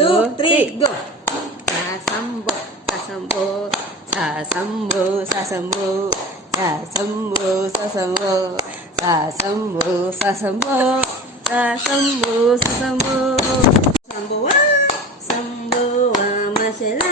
2, 3, go! Sasambo, sasambo, sasambo, sasambo, sasambo, sasambo, sasambo, sasambo, sasambo, sasambo. Samboa, samboa, masela.